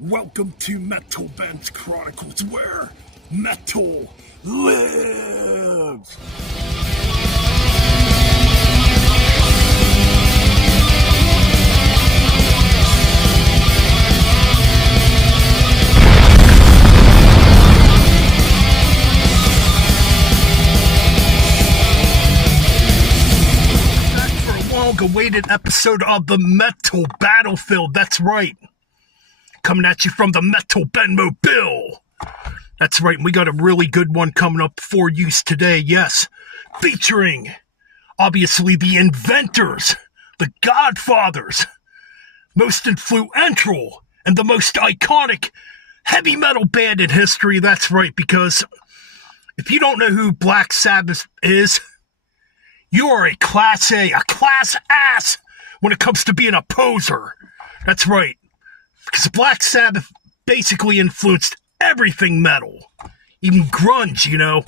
Welcome to Metal Band's Chronicles, where metal lives! Back for a long-awaited episode of the Metal Battlefield, that's right. Coming at you from the Metal Ben Mobile. That's right, we got a really good one coming up for use today, yes. Featuring, obviously, the inventors, the godfathers, most influential, and the most iconic heavy metal band in history. That's right, because if you don't know who Black Sabbath is, you are a class A, a class ass when it comes to being a poser. That's right. Because Black Sabbath basically influenced everything metal. Even grunge, you know.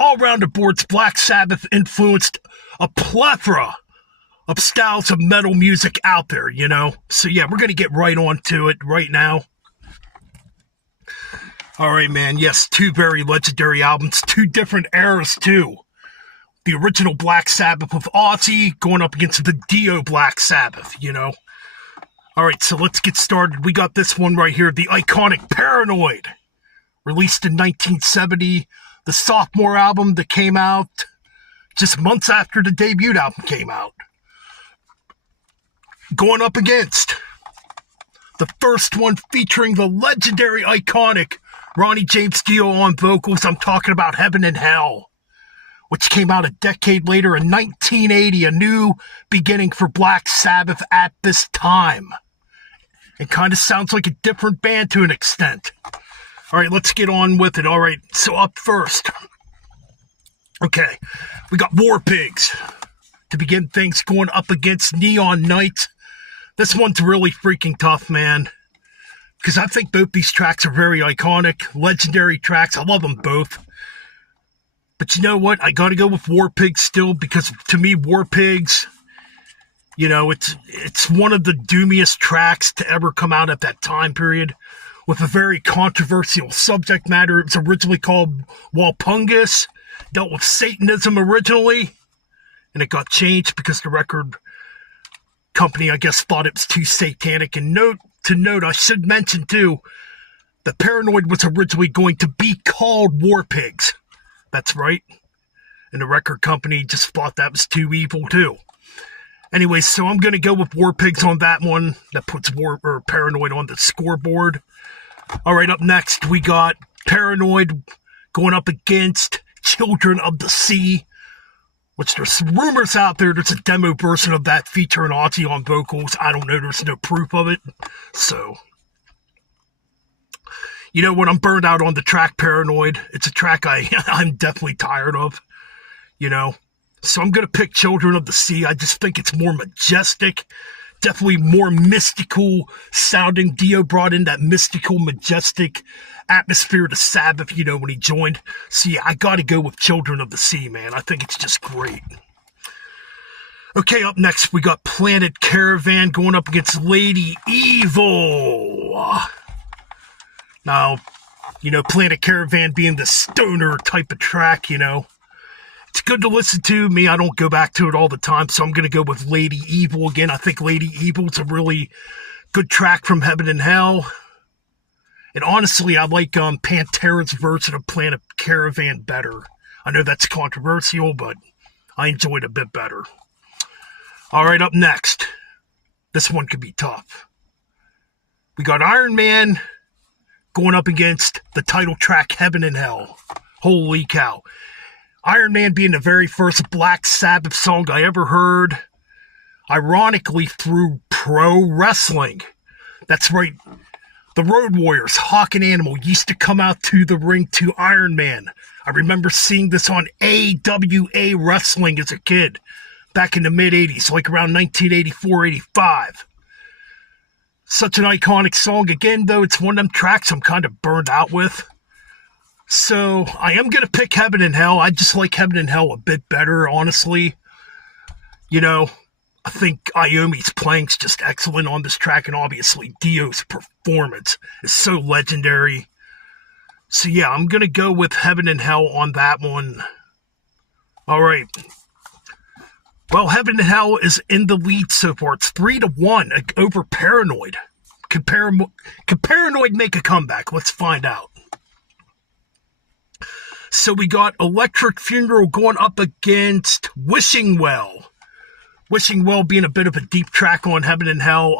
All around the boards, Black Sabbath influenced a plethora of styles of metal music out there, you know. So yeah, we're going to get right on to it right now. Alright, man, yes, two very legendary albums, two different eras, too. The original Black Sabbath with Ozzy going up against the Dio Black Sabbath, you know. Alright, so let's get started. We got this one right here, the iconic Paranoid. Released in 1970, the sophomore album that came out just months after the debut album came out. Going up against the first one featuring the legendary, iconic Ronnie James Dio on vocals. I'm talking about Heaven and Hell, which came out a decade later in 1980, a new beginning for Black Sabbath at this time. It kind of sounds like a different band to an extent. Alright, let's get on with it. Alright, so up first. Okay, we got War Pigs to begin things, going up against Neon Night. This one's really freaking tough, man. Because I think both these tracks are very iconic, legendary tracks. I love them both. But you know what? I gotta go with War Pigs still, because to me, War Pigs, you know, it's one of the doomiest tracks to ever come out at that time period, with a very controversial subject matter. It was originally called Walpurgis, dealt with Satanism originally, and it got changed because the record company, I guess, thought it was too satanic. And note, I should mention too, that Paranoid was originally going to be called War Pigs. That's right. And the record company just thought that was too evil too. Anyway, so I'm going to go with War Pigs on that one. That puts Paranoid on the scoreboard. Alright, up next we got Paranoid going up against Children of the Sea, which there's some rumors out there. There's a demo version of that featuring Ozzy on vocals. I don't know. There's no proof of it. So, you know what? I'm burned out on the track Paranoid. It's a track I'm definitely tired of, you know. So I'm going to pick Children of the Sea. I just think it's more majestic, definitely more mystical sounding. Dio brought in that mystical, majestic atmosphere to Sabbath, you know, when he joined. So yeah, I got to go with Children of the Sea, man. I think it's just great. Okay, up next we got Planet Caravan going up against Lady Evil. Now, you know, Planet Caravan being the stoner type of track, you know. It's good to listen to. Me, I don't go back to it all the time, so I'm going to go with Lady Evil again. I think Lady Evil's a really good track from Heaven and Hell. And honestly, I like Pantera's version of Planet Caravan better. I know that's controversial, but I enjoy it a bit better. Alright, up next. This one could be tough. We got Iron Man going up against the title track Heaven and Hell. Holy cow. Iron Man being the very first Black Sabbath song I ever heard, ironically through pro wrestling. That's right, the Road Warriors, Hawk and Animal, used to come out to the ring to Iron Man. I remember seeing this on AWA Wrestling as a kid, back in the mid-'80s, like around 1984-85. Such an iconic song. Again, though, it's one of them tracks I'm kind of burned out with. So, I am going to pick Heaven and Hell. I just like Heaven and Hell a bit better, honestly. You know, I think Iommi's playing's just excellent on this track, and obviously Dio's performance is so legendary. So yeah, I'm going to go with Heaven and Hell on that one. All right. Well, Heaven and Hell is in the lead so far. It's 3-1 over Paranoid. Can Paranoid make a comeback? Let's find out. So we got Electric Funeral going up against Wishing Well. Wishing Well being a bit of a deep track on Heaven and Hell.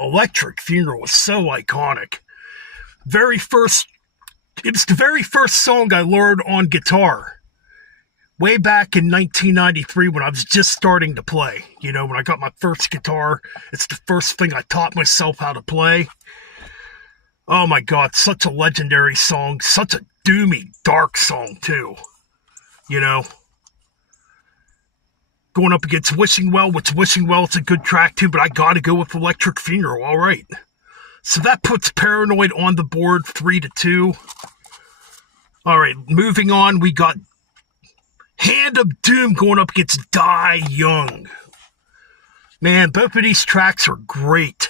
Electric Funeral is so iconic. It was the very first song I learned on guitar. Way back in 1993 when I was just starting to play. You know, when I got my first guitar, it's the first thing I taught myself how to play. Oh my God, such a legendary song. Such a doomy, dark song too. You know. Going up against Wishing Well, which Wishing Well is a good track too, but I gotta go with Electric Funeral. All right. So that puts Paranoid on the board 3-2. All right, moving on, we got Hand of Doom going up against Die Young. Man, both of these tracks are great.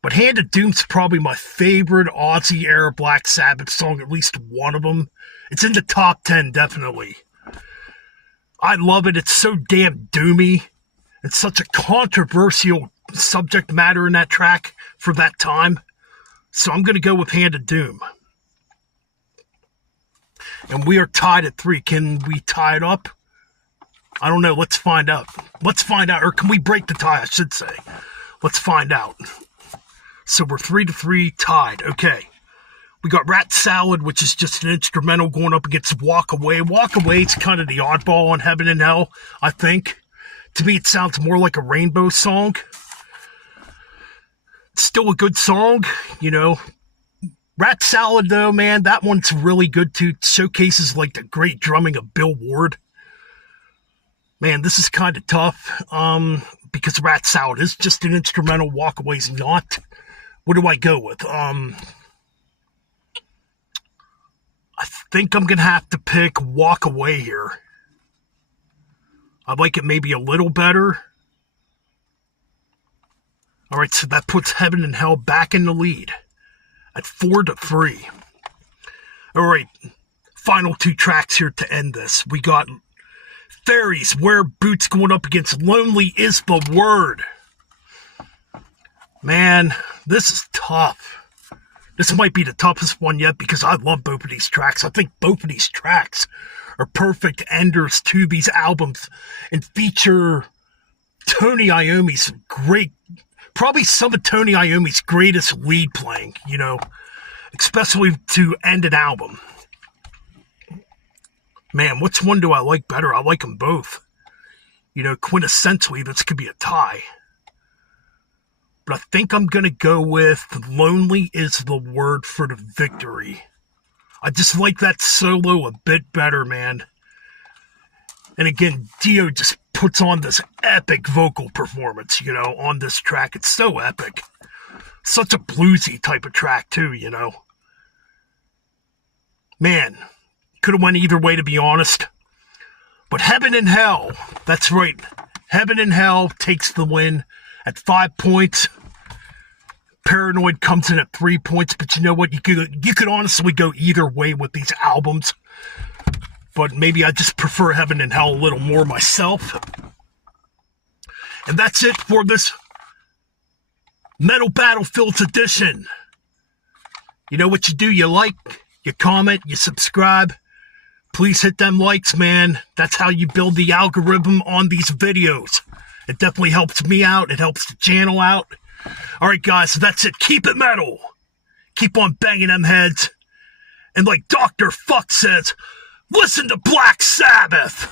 But Hand of Doom's probably my favorite Aussie-era Black Sabbath song, at least one of them. It's in the top 10, definitely. I love it. It's so damn doomy. It's such a controversial subject matter in that track for that time. So I'm going to go with Hand of Doom. And we are tied at 3. Can we tie it up? I don't know. Let's find out. Let's find out. Or can we break the tie, I should say. Let's find out. So we're 3-3 tied. Okay. We got Rat Salad, which is just an instrumental going up against Walk Away. Walk Away is kind of the oddball on Heaven and Hell, I think. To me, it sounds more like a Rainbow song. It's still a good song, you know. Rat Salad, though, man, that one's really good, too. It showcases, like, the great drumming of Bill Ward. Man, this is kind of tough, because Rat Salad is just an instrumental. Walk Away's not. What do I go with? I think I'm going to have to pick Walk Away here. I like it maybe a little better. All right, so that puts Heaven and Hell back in the lead at 4-3. All right, final 2 tracks here to end this. We got Fairies, Wear Boots going up against Lonely Is the Word. Man, this is tough. This might be the toughest one yet because I love both of these tracks. I think both of these tracks are perfect enders to these albums and feature Tony Iommi's great, probably some of Tony Iommi's greatest lead playing, you know, especially to end an album. Man, which one do I like better? I like them both. You know, quintessentially, this could be a tie. But I think I'm going to go with Lonely Is the Word for the victory. I just like that solo a bit better, man. And again, Dio just puts on this epic vocal performance, you know, on this track. It's so epic. Such a bluesy type of track, too, you know. Man, could have went either way, to be honest. But Heaven and Hell, that's right. Heaven and Hell takes the win at 5 points. Paranoid comes in at 3 points, but you know what? You could honestly go either way with these albums. But maybe I just prefer Heaven and Hell a little more myself. And that's it for this Metal Battlefields edition. You know what you do? You like, you comment, you subscribe. Please hit them likes, man. That's how you build the algorithm on these videos. It definitely helps me out. It helps the channel out. All right, guys, so that's it. Keep it metal. Keep on banging them heads. And like Dr. Fuck says, listen to Black Sabbath.